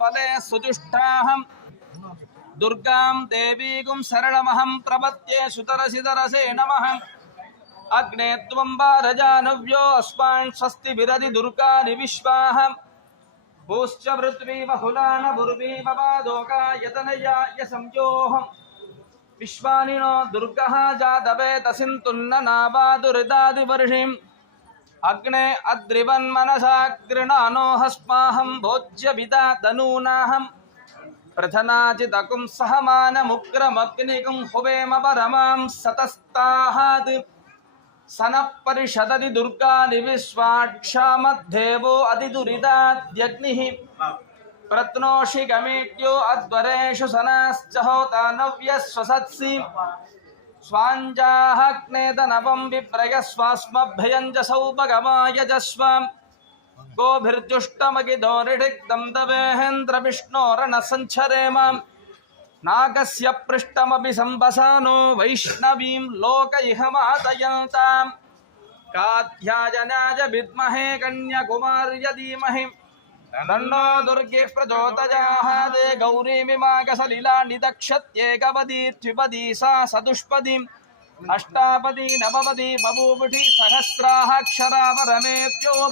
बले सुजुष्टाहम् दुर्गां देवीं शरणमहं प्रपद्ये सुतरसितरसे नमः अग्ने त्वं वारजानव्यो अस्मान् स्वस्ति विरधि दुर्गानि विश्वाः भूश्च पृथ्वी बहुलान भुर्वी बबादोका यतनयाय संयोहम् विश्वानि नो दुर्गः जातवे तसिन्तुन्न नावादुरिदादिवर्षिम् अग्ने अद्रिवन्मनसा गृणानो हस्माहं भोज्य विदा तनूनाहम् प्रथनाचितकुं सहमानमुग्रमग्निकुं हुवेम परमां सतस्ताहात् सनः परिषदति दुर्गानि विश्वाक्षामद्धेवो अधिदुरिताद्यग्निः प्रत्नोषि गमेट्यो अध्वरेषु सनाश्च होता नव्यस्वसत्सि स्वाञ्जाहग्नेतनवं विप्रयस्वास्मभ्यं च सौपगमायजस्वाम् गोभिर्जुष्टमगिदोरिडिग्धं दवेहेन्द्रविष्णोरनसञ्चरेम नागस्य पृष्ठमपि सम्वसानो वैष्णवीं लोकइहमातयन्ताम् कात्यायनाय विद्महे कन्याकुमार्य धीमहि तन्नो दुर्गे प्रचोदयात् गौरीमिमाकसलिलानि दक्षत्येकपदी द्विपदी सा सदुष्पदीम् अष्टापदी नवपदी बभूवुषि सहस्राः अक्षरा परमेभ्यो